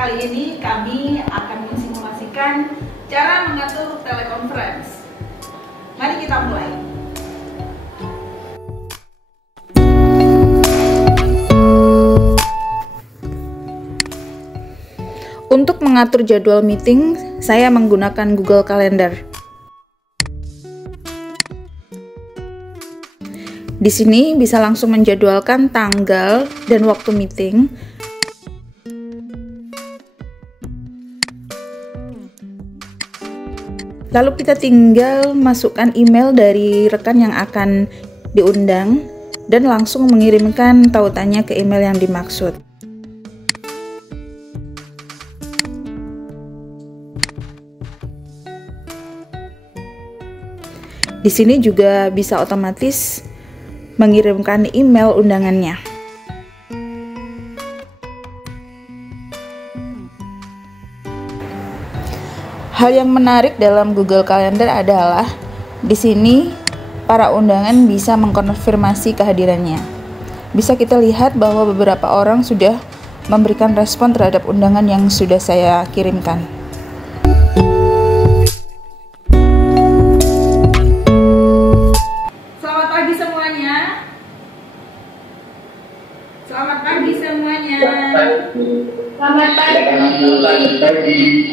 Kali ini kami akan mensimulasikan cara mengatur teleconference. Mari kita mulai. Untuk mengatur jadwal meeting, saya menggunakan Google Calendar. Di sini bisa langsung menjadwalkan tanggal dan waktu meeting. Lalu kita tinggal masukkan email dari rekan yang akan diundang dan langsung mengirimkan tautannya ke email yang dimaksud. Di sini juga bisa otomatis mengirimkan email undangannya. Hal yang menarik dalam Google Calendar adalah di sini para undangan bisa mengkonfirmasi kehadirannya. Bisa kita lihat bahwa beberapa orang sudah memberikan respon terhadap undangan yang sudah saya kirimkan. Selamat pagi semuanya. Selamat pagi semuanya. Selamat pagi.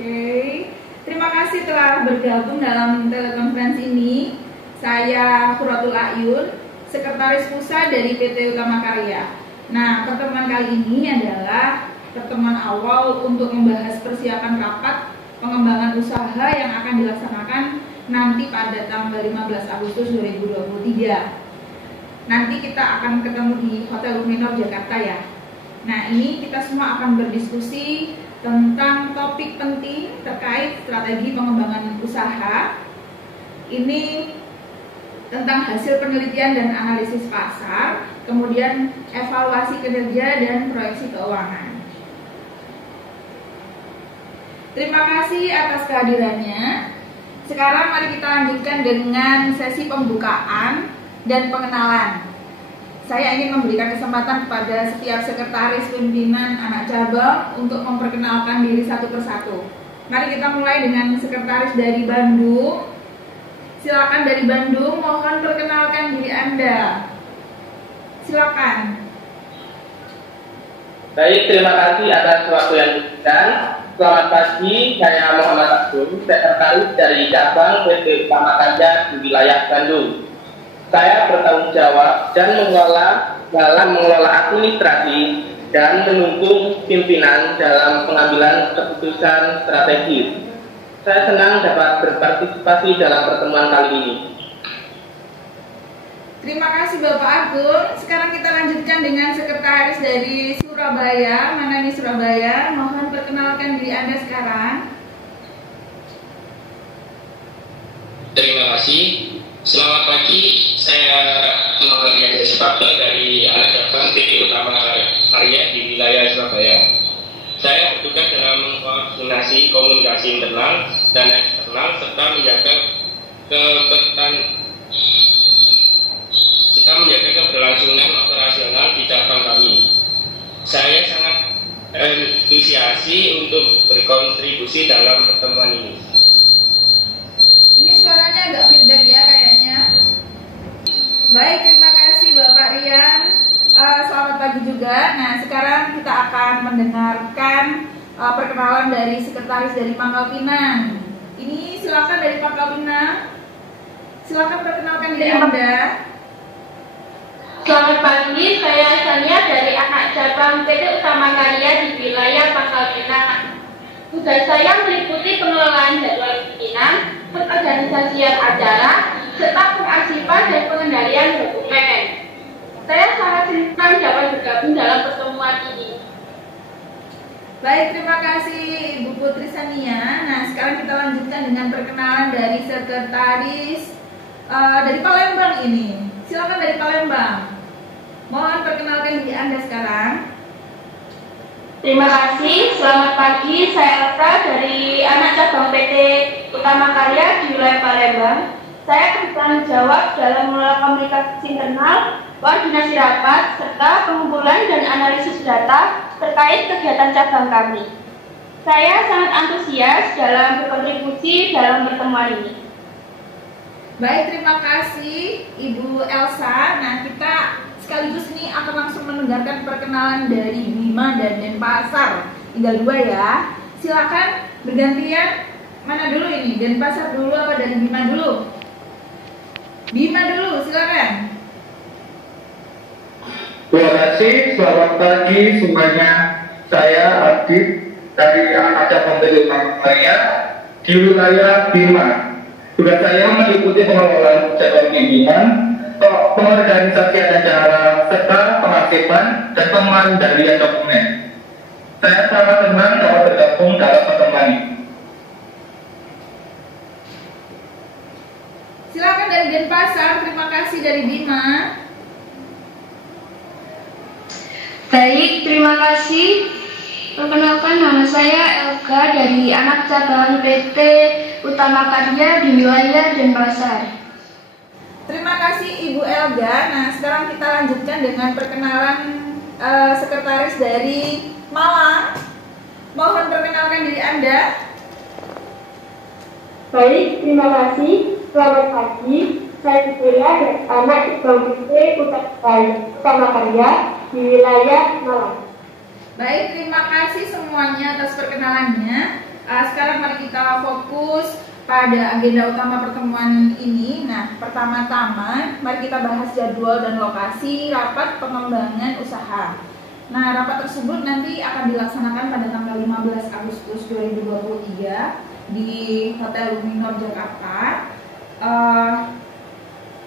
Oke, terima kasih telah bergabung dalam telekonferensi ini. Saya Quratul Ayun, Sekretaris Pusat dari PT Utama Karya. Nah, pertemuan kali ini adalah pertemuan awal untuk membahas persiapan rapat pengembangan usaha yang akan dilaksanakan nanti pada tanggal 15 Agustus 2023. Nanti kita akan ketemu di Hotel Luminor Jakarta ya. Nah, ini kita semua akan berdiskusi tentang topik penting terkait strategi pengembangan usaha. Ini tentang hasil penelitian dan analisis pasar, kemudian evaluasi kinerja dan proyeksi keuangan. Terima kasih atas kehadirannya. Sekarang mari kita lanjutkan dengan sesi pembukaan dan pengenalan. Saya ingin memberikan kesempatan kepada setiap sekretaris pimpinan anak cabang untuk memperkenalkan diri satu persatu. Mari kita mulai dengan sekretaris dari Bandung. Silakan dari Bandung, mohon perkenalkan diri Anda. Silakan. Baik, terima kasih atas waktu yang diberikan. Selamat pagi, saya Muhammad Agung, sekretaris dari cabang PT Utama Karya di wilayah Bandung. Saya bertanggung jawab dan mengelola administrasi dan mendukung pimpinan dalam pengambilan keputusan strategis. Saya senang dapat berpartisipasi dalam pertemuan kali ini. Terima kasih Bapak Agung. Sekarang kita lanjutkan dengan sekretaris dari Surabaya. Mana nih Surabaya? Mohon perkenalkan diri Anda sekarang. Terima kasih. Selamat pagi, saya Muhammad Mehdi Sepakta dari anak cabang PT Utama Karya di wilayah Surabaya. Saya bertugas dalam mengkoordinasi komunikasi internal dan eksternal serta menjaga keberlangsungan operasional di cabang kami. Saya sangat antusiasi untuk berkontribusi dalam pertemuan ini. Ini suaranya agak feedback ya kayaknya. Baik, terima kasih Bapak Rian. Selamat pagi juga. Nah, sekarang kita akan mendengarkan perkenalan dari sekretaris dari Pangkal Pinang. Ini silakan dari Pangkal Pinang. Silakan perkenalkan diri Anda. Selamat pagi, saya Sania dari anak cabang PT Utama Karya di wilayah Pangkal Pinang. Tugas saya meliputi pengelolaan jadwal pimpinan, pengorganisasian acara, serta pengarsipan dan pengendalian dokumen. Saya sangat senang dapat bergabung dalam pertemuan ini. Baik, terima kasih Ibu Putri Sania. Nah, sekarang kita lanjutkan dengan perkenalan dari sekretaris dari Palembang ini. Silakan dari Palembang. Mohon perkenalkan diri Anda sekarang. Terima kasih, selamat pagi, saya Elsa dari anak cabang PT Utama Karya di wilayah Palembang. Saya bertanggung jawab dalam mengelola komunikasi internal, koordinasi rapat, serta pengumpulan dan analisis data terkait kegiatan cabang kami. Saya sangat antusias dalam berkontribusi dalam pertemuan ini. Baik, terima kasih Ibu Elsa. Nah, kita sekaligus ini akan langsung mendengarkan perkenalan dari Bima dan Denpasar. Tinggal 2 ya. Silakan bergantian. Mana dulu ini? Denpasar dulu apa dari Bima dulu? Bima dulu, silakan. Terima kasih, selamat pagi semuanya. Saya Adit dari anak cabang PTU Utama Karya di wilayah Bima. Tugas saya meliputi pengelolaan cabang pimpinan, pengorganisasian acara, serta pengaktifan dan pemandirian dokumen. Saya sangat senang dapat bergabung dalam pertemuan ini. Silakan dari Denpasar, terima kasih dari Bima. Baik, terima kasih. Perkenalkan, nama saya Elga dari anak cabang PT Utama Karya di wilayah Denpasar. Terima kasih Ibu Elga. Nah, sekarang kita lanjutkan dengan perkenalan sekretaris dari Malang. Mohon perkenalkan diri Anda. Baik, terima kasih. Selamat pagi. Saya Cecilia dari anak cabang PT Utama Karya di wilayah Malang. Baik, terima kasih semuanya atas perkenalannya. Sekarang mari kita fokus pada agenda utama pertemuan ini. Nah, pertama-tama mari kita bahas jadwal dan lokasi rapat pengembangan usaha. Nah, rapat tersebut nanti akan dilaksanakan pada tanggal 15 Agustus 2023 di Hotel Luminor Jakarta.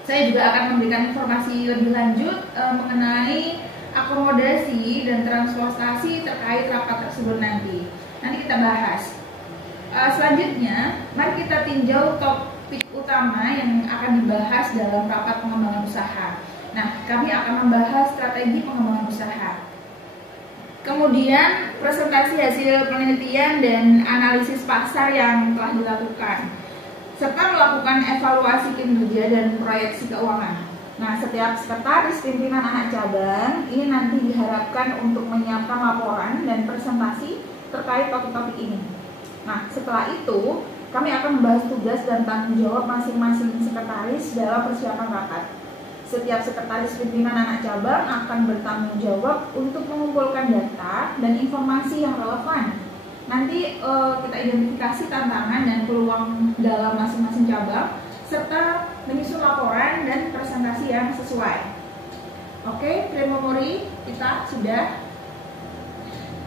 Saya juga akan memberikan informasi lebih lanjut mengenai akomodasi dan transportasi terkait rapat tersebut nanti. Nanti kita bahas. Selanjutnya, mari kita tinjau topik utama yang akan dibahas dalam rapat pengembangan usaha. Nah, kami akan membahas strategi pengembangan usaha. Kemudian, presentasi hasil penelitian dan analisis pasar yang telah dilakukan, serta melakukan evaluasi kinerja dan proyeksi keuangan. Nah, setiap sekretaris pimpinan anak cabang ini nanti diharapkan untuk menyiapkan laporan dan presentasi terkait topik-topik ini. Nah, setelah itu kami akan membahas tugas dan tanggung jawab masing-masing sekretaris dalam persiapan rapat. Setiap sekretaris pimpinan anak cabang akan bertanggung jawab untuk mengumpulkan data dan informasi yang relevan. Nanti kita identifikasi tantangan dan peluang dalam masing-masing cabang, serta menyusun laporan dan presentasi yang sesuai. Oke, prememori kita sudah.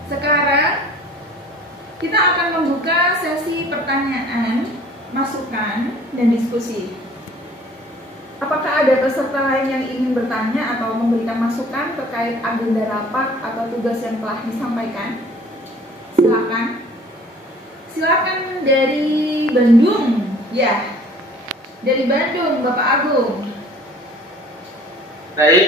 Sekarang kita akan membuka sesi pertanyaan, masukan, dan diskusi. Apakah ada peserta lain yang ingin bertanya atau memberikan masukan terkait agenda rapat atau tugas yang telah disampaikan? Silakan. Silakan dari Bandung. Ya. Dari Bandung, Bapak Agung. Baik,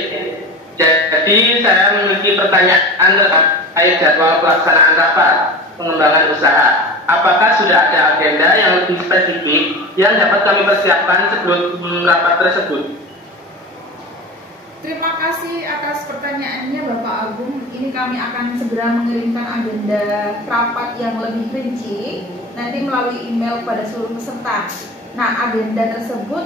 jadi saya memiliki pertanyaan terkait jadwal pelaksanaan rapat pengembangan usaha. Apakah sudah ada agenda yang lebih spesifik yang dapat kami persiapkan sebelum rapat tersebut? Terima kasih atas pertanyaannya Bapak Agung. Ini kami akan segera mengirimkan agenda rapat yang lebih rinci nanti melalui email kepada seluruh peserta. Nah, agenda tersebut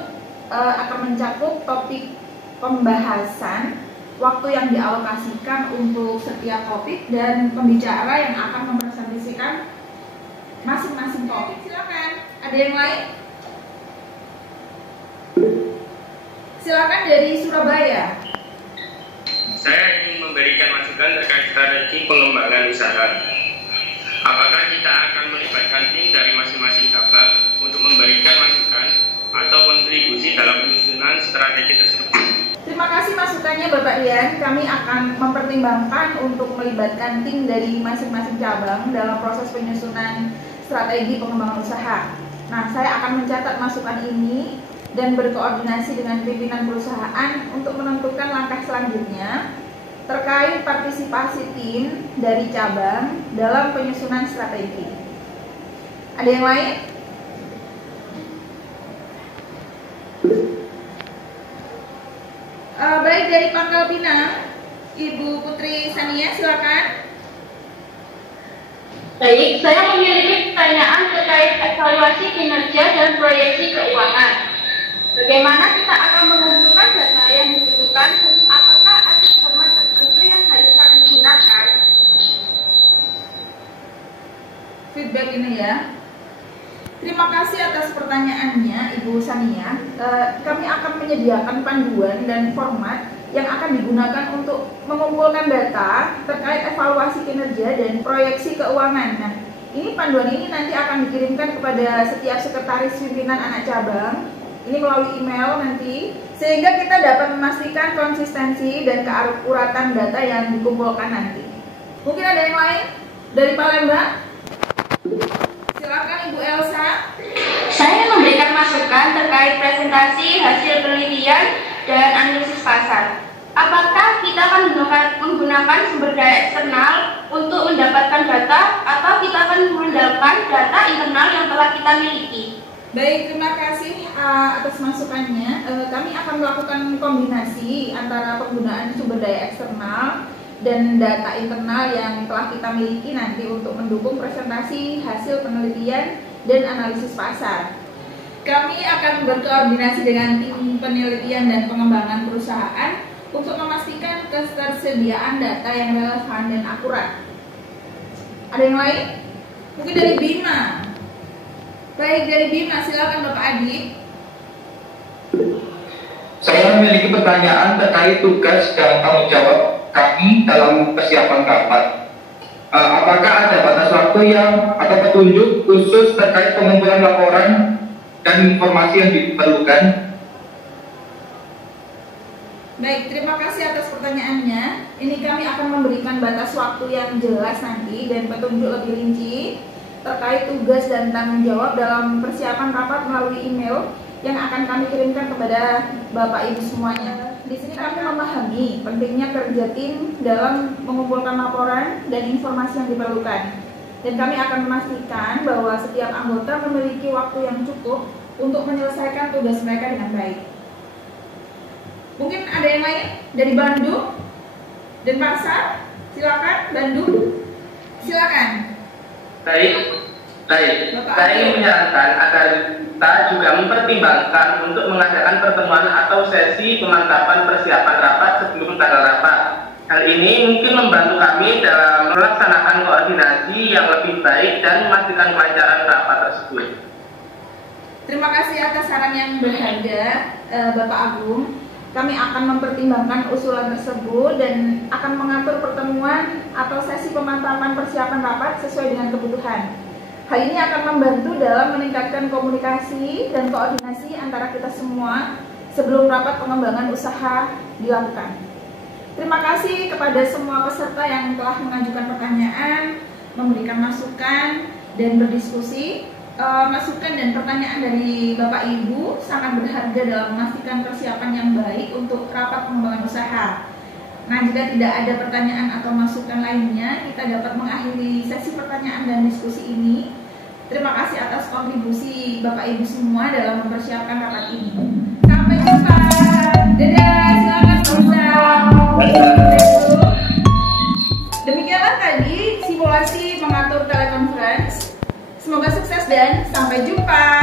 akan mencakup topik pembahasan, waktu yang dialokasikan untuk setiap topik, dan pembicara yang akan mempresentasikan masing-masing topik. Silakan. Ada yang lain? Silakan dari Surabaya. Saya ingin memberikan masukan terkait strategi pengembangan usaha. Apakah kita akan melibatkan tim dari masing-masing cabang untuk memberikan masukan atau kontribusi dalam penyusunan strategi tersebut? Terima kasih masukannya Bapak Rian. Kami akan mempertimbangkan untuk melibatkan tim dari masing-masing cabang dalam proses penyusunan strategi pengembangan usaha. Nah, saya akan mencatat masukan ini dan berkoordinasi dengan pimpinan perusahaan untuk menentukan langkah selanjutnya terkait partisipasi tim dari cabang dalam penyusunan strategi. Ada yang lain? Baik, dari Pangkal Pinang, Ibu Putri Sania, silakan. Baik, saya memiliki pertanyaan terkait evaluasi kinerja dan proyeksi keuangan. Bagaimana kita akan mengumpulkan data yang dibutuhkan? Apakah ada format tertentu yang harus kami gunakan? Feedback ini ya. Terima kasih atas pertanyaannya Ibu Sania. Kami akan menyediakan panduan dan format yang akan digunakan untuk mengumpulkan data terkait evaluasi kinerja dan proyeksi keuangan. Nah, ini panduan ini nanti akan dikirimkan kepada setiap sekretaris pimpinan anak cabang. Ini melalui email nanti, sehingga kita dapat memastikan konsistensi dan keakuratan data yang dikumpulkan nanti. Mungkin ada yang lain dari Palembang? Silakan Ibu Elsa. Saya memberikan masukan terkait presentasi hasil penelitian dan analisis pasar. Apakah kita akan menggunakan sumber daya eksternal untuk mendapatkan data, atau kita akan mengandalkan data internal yang telah kita miliki? Baik, terima kasih atas masukannya. Kami akan melakukan kombinasi antara penggunaan sumber daya eksternal dan data internal yang telah kita miliki nanti untuk mendukung presentasi hasil penelitian dan analisis pasar. Kami akan berkoordinasi dengan tim penelitian dan pengembangan perusahaan untuk memastikan ketersediaan data yang relevan dan akurat. Ada yang lain? Mungkin dari Bima. Baik, dari Bima, silakan Bapak Adi. Saya memiliki pertanyaan terkait tugas dan tanggung jawab kami dalam persiapan rapat. Apakah ada batas waktu atau petunjuk khusus terkait pengumpulan laporan dan informasi yang diperlukan? Baik, terima kasih atas pertanyaannya. Ini kami akan memberikan batas waktu yang jelas nanti dan petunjuk lebih rinci terkait tugas dan tanggung jawab dalam persiapan rapat melalui email yang akan kami kirimkan kepada Bapak Ibu semuanya. Di sini kami memahami pentingnya kerja tim dalam mengumpulkan laporan dan informasi yang diperlukan. Dan kami akan memastikan bahwa setiap anggota memiliki waktu yang cukup untuk menyelesaikan tugas mereka dengan baik. Mungkin ada yang lain dari Bandung dan Pasar? Silakan Bandung. Silakan. Baik. Saya ingin menyarankan agar kita juga mempertimbangkan untuk mengadakan pertemuan atau sesi pemantapan persiapan rapat sebelum tanggal rapat. Hal ini mungkin membantu kami dalam melaksanakan koordinasi yang lebih baik dan memastikan kelancaran rapat tersebut. Terima kasih atas saran yang berharga, Bapak Agung. Kami akan mempertimbangkan usulan tersebut dan akan mengatur pertemuan atau sesi pemantapan persiapan rapat sesuai dengan kebutuhan. Hal ini akan membantu dalam meningkatkan komunikasi dan koordinasi antara kita semua sebelum rapat pengembangan usaha dilakukan. Terima kasih kepada semua peserta yang telah mengajukan pertanyaan, memberikan masukan, dan berdiskusi. Masukan dan pertanyaan dari Bapak Ibu sangat berharga dalam memastikan persiapan yang baik untuk rapat pengembangan usaha. Nah, jika tidak ada pertanyaan atau masukan lainnya, kita dapat mengakhiri sesi pertanyaan dan diskusi ini. Terima kasih atas kontribusi Bapak Ibu semua dalam mempersiapkan rapat ini. Sampai jumpa. Dadah, silakan Demikianlah tadi simulasi mengatur telekonferensi. Semoga sukses dan sampai jumpa.